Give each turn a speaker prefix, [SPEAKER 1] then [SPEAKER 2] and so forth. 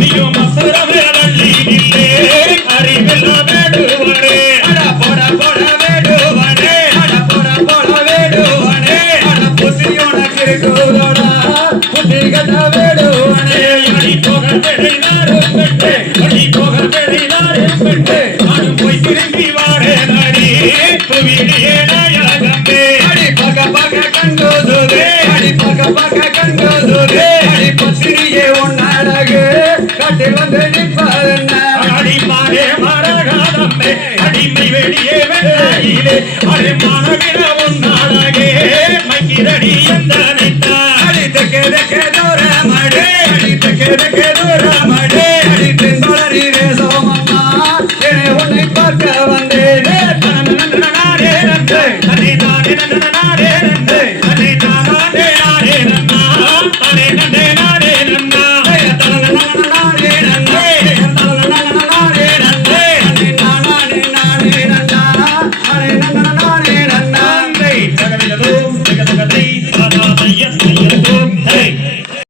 [SPEAKER 1] நீயும் மசுரமே அடி போக வெளிநாடும்
[SPEAKER 2] பெற்றே. அடி பசிரியே
[SPEAKER 1] அடிமாரே மரகாதம்மே அடிமை வெளியே வெள்ளாயிலே அரைமான விட உன்னாளாகே மக்கிறடி எந்த
[SPEAKER 2] அடித்த கேதக்கே தோர மடே அடித்த கேதக்கே தோர மடே அடித்து மலரிலே சோமம்மா என்னை உன்னை பார்க்க வந்தேனே
[SPEAKER 1] தனது நன்றனாரே நன்றே.
[SPEAKER 2] Canarias.